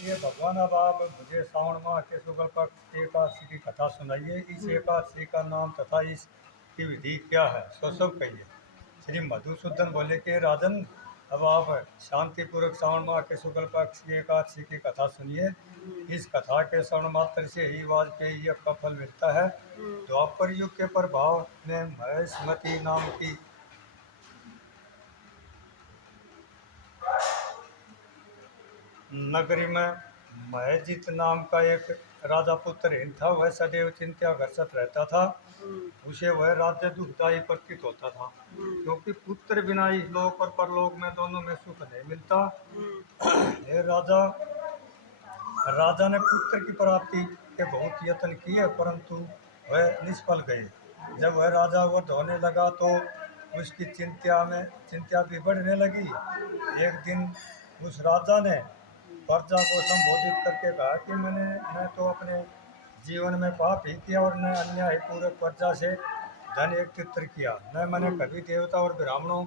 ये भगवान अब आप मुझे श्रावण माह के शुक्ल पक्ष एकादशी की कथा सुनाइए। इस एकादशी का नाम तथा इसकी विधि क्या है, सो सब कहिए। श्री मधुसूदन बोले कि राजन, अब आप शांतिपूर्वक श्रावण माह के शुक्ल पक्ष की एकादशी की कथा सुनिए। इस कथा के श्रवण मात्र से ही वाजपेयी यज्ञ का फल मिलता है। द्वापर युग के प्रभाव में महेशमती नाम की नगरी में महजित नाम का एक राजा पुत्रहीन था। वह सदैव चिंता ग्रस्त रहता था। उसे वह राज्य दुखदायी प्रतीत होता था, क्योंकि पुत्र बिना इस लोक और परलोक में दोनों में सुख नहीं मिलता। ये राजा ने पुत्र की प्राप्ति के बहुत यत्न किए, परंतु वह निष्फल गए। जब वह राजा वृद्ध होने लगा तो उसकी चिंता भी बढ़ने लगी। एक दिन उस राजा ने प्रजा को संबोधित करके कहा कि मैं तो अपने जीवन में पाप ही किया और न अन्याय पूर्वक प्रजा से धन एकत्रित किया। न मैंने कभी देवता और ब्राह्मणों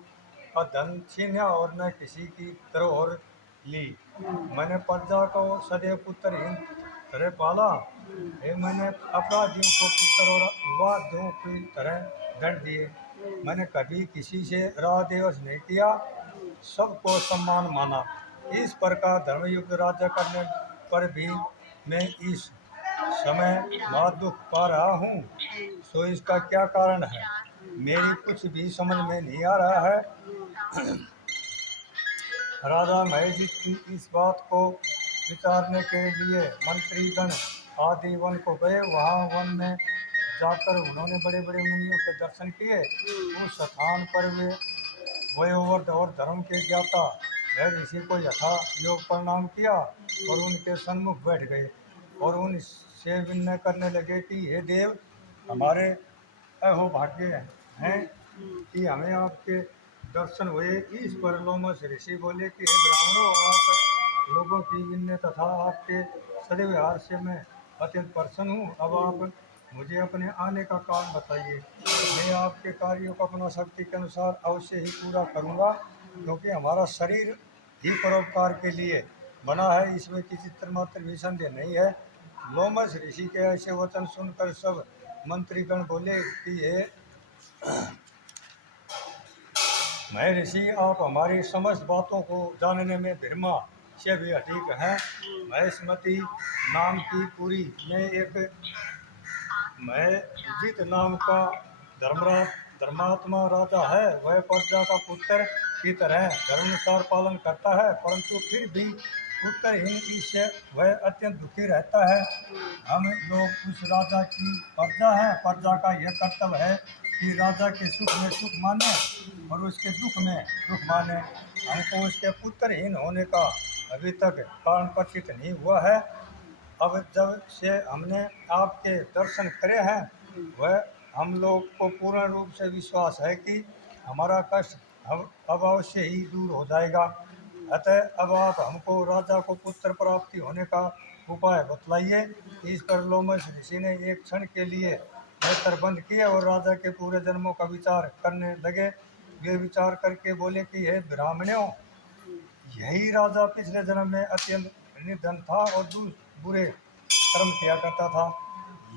का धन छीना और न किसी की धरोहर ली। मैंने प्रजा को सदैव पुत्रहीन तरह पाला। मैंने अपराधियों को पुत्र और वाद्यों की तरह दंड दिए। मैंने कभी किसी से राह दिवस नहीं किया, सबको सम्मान माना। इस प्रकार धर्मयुक्त राज्य करने पर भी मैं इस समय बहुत दुख पा रहा हूँ। सो इसका क्या कारण है, मेरी कुछ भी समझ में नहीं आ रहा है। राजा महेजित की इस बात को विचारने के लिए मंत्रीगण आदि वन को गए। वहाँ वन में जाकर उन्होंने बड़े बड़े मुनियों के दर्शन किए। उस स्थान पर वे वयोवृद्ध और धर्म के ज्ञाता वह ऋषि को यथा योग प्रणाम किया और उनके सन्मुख बैठ गए और उनसे विनय करने लगे कि हे देव, हमारे अहो भाग्य हैं कि हमें आपके दर्शन हुए। इस पर लोमस ऋषि बोले कि हे ब्राह्मणों, आप लोगों की विनय तथा आपके सदव्यवहार से मैं अत्यंत प्रसन्न हूँ। अब आप मुझे अपने आने का कारण बताइए। मैं आपके कार्यों को अपना शक्ति के अनुसार अवश्य ही पूरा करूँगा, क्योंकि हमारा शरीर ही परोपकार के लिए बना है, इसमें किसी मात्र भी संदेह नहीं है। लोमस ऋषि के ऐसे वचन सुनकर सब मंत्रीगण बोले कि हे महर्षि, आप हमारी समस्त बातों को जानने में ब्रह्मा से भी अधिक हैं। महेशमती नाम की पुरी में एक महजित नाम का धर्मात्मा राजा है। वह प्रजा का पुत्र की तरह धर्मानुसार पालन करता है, परंतु फिर भी पुत्रहीन इससे वह अत्यंत दुखी रहता है। हम लोग उस राजा की प्रजा हैं। प्रजा का यह कर्तव्य है कि राजा के सुख में सुख माने और उसके दुख में दुख माने। हमको उसके पुत्रहीन होने का अभी तक कारण प्रतीत नहीं हुआ है। अब जब से हमने आपके दर्शन करे हैं, वह हम लोग को पूर्ण रूप से विश्वास है कि हमारा कष्ट अब अवश्य ही दूर हो जाएगा। अतः अब आप हमको राजा को पुत्र प्राप्ति होने का उपाय बतलाइए। इस पर लोमस ऋषि ने एक क्षण के लिए नेत्र बंद किए और राजा के पूरे जन्मों का विचार करने लगे। वे विचार करके बोले कि हे ब्राह्मणों, यही राजा पिछले जन्म में अत्यंत निर्धन था और बुरे कर्म किया करता था।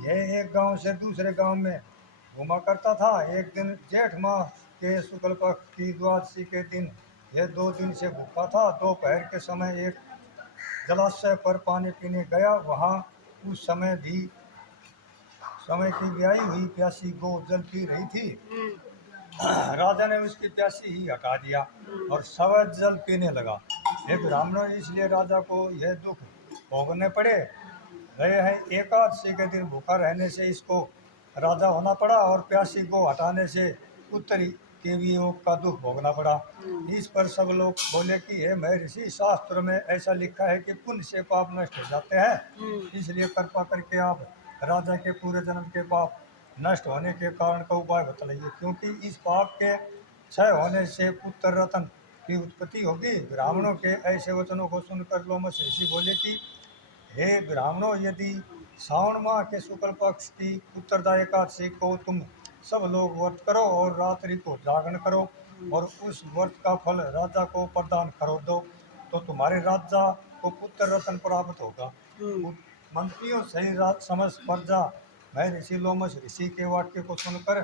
यह एक गांव से दूसरे गांव में घूमा करता था। एक दिन जेठ माह के शुक्ल पक्ष की द्वादशी के दिन यह 2 दिन से भूखा था। दोपहर के समय एक जलाशय पर पानी पीने गया। वहाँ उस समय की ब्याई हुई प्यासी गौ जल पी रही थी। राजा ने उसकी प्यासी ही हटा दिया और सवैत जल पीने लगा। हे ब्राह्मणों, इसलिए राजा को यह दुख भोगने पड़े रहे हैं। एकादशी के दिन भूखा रहने से इसको राजा होना पड़ा और प्यासी को हटाने से पुत्री के वियोग का दुख भोगना पड़ा। इस पर सब लोग बोले कि हे महर्षि, शास्त्र में ऐसा लिखा है कि पुण्य से पाप नष्ट हो जाते हैं, इसलिए कृपा करके आप राजा के पूरे जन्म के पाप नष्ट होने के कारण का उपाय बतलाइए, क्योंकि इस पाप के क्षय होने से पुत्र रत्न की उत्पत्ति होगी। ब्राह्मणों के ऐसे वचनों को सुनकर लोमस ऋषि बोले कि हे ब्राह्मणों, यदि श्रावण माह के शुक्ल पक्ष की उत्तरदायी एकादशी को तुम सब लोग व्रत करो और रात्रि को जागरण करो और उस व्रत का फल राजा को प्रदान करो दो, तो तुम्हारे राजा को पुत्र रत्न प्राप्त होगा। मंत्रियों सही समझ प्रजा मैं ऋषि लोमश ऋषि के वाक्य को सुनकर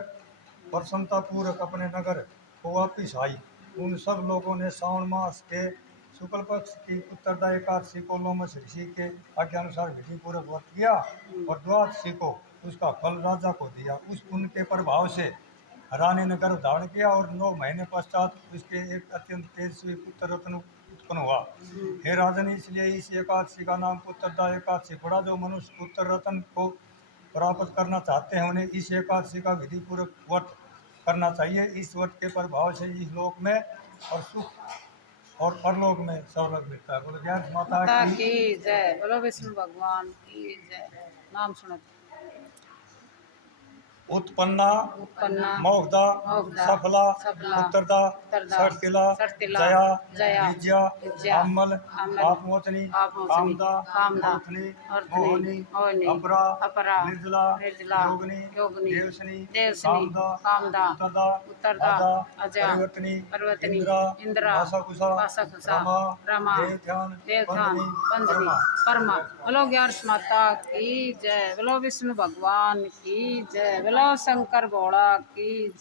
प्रसन्नता पूर्वक अपने नगर को वापिस आई। उन सब लोगों ने श्रावण मास के शुक्ल पक्ष की उत्तरदायी एकादशी को लोमश ऋषि के आज्ञानुसार विधि पूर्वक व्रत किया और द्वादशी को उसका फल राजा को दिया। उस पुण्य के प्रभाव से रानी ने गर्भ धारण किया और 9 महीने पश्चात उसके एक अत्यंत तेजस्वी पुत्र रत्न उत्पन्न हुआ। हे राजन, इसलिए इस एकादशी का नाम पुत्रदा एकादशी पड़ा। जो मनुष्य पुत्र रत्न को प्राप्त करना चाहते हैं उन्हें इस एकादशी का विधि पूर्वक व्रत करना चाहिए। इस व्रत के प्रभाव से इस लोक में और सुख और परलोक में सौलभ मिलता है। बोलो ज्ञान माता माता की की जय। बोलो विष्णु भगवान की जय। नाम सुनो। उत्पन्ना उत्पन्ना मोग्धा मोग्धा सफला सफला उत्तरदा उत्तरदा सरतिला सरतिला जया जया विद्या विद्या अम्मल अम्मल आपमोचनी आपमोचनी कामदा कामदा अर्थनी अर्थनी मोहनी मोहिनी अपरा अपरा निर्जला निर्जला योगिनी योगिनी देवसनी देवसनी कामदा कामदा उत्तरदा उत्तरदा अजा अजा परिवर्तनी परिवर्तनी इंद्रा इंद्रा वासाकुशा वासकुशा रमा रमा देवध्यान देवधान पंदनी पंजनी परमा। परमा। बोलो ग्यारस माता की जय। बोलो विष्णु भगवान की जय। बोलो शंकर भोला की जय।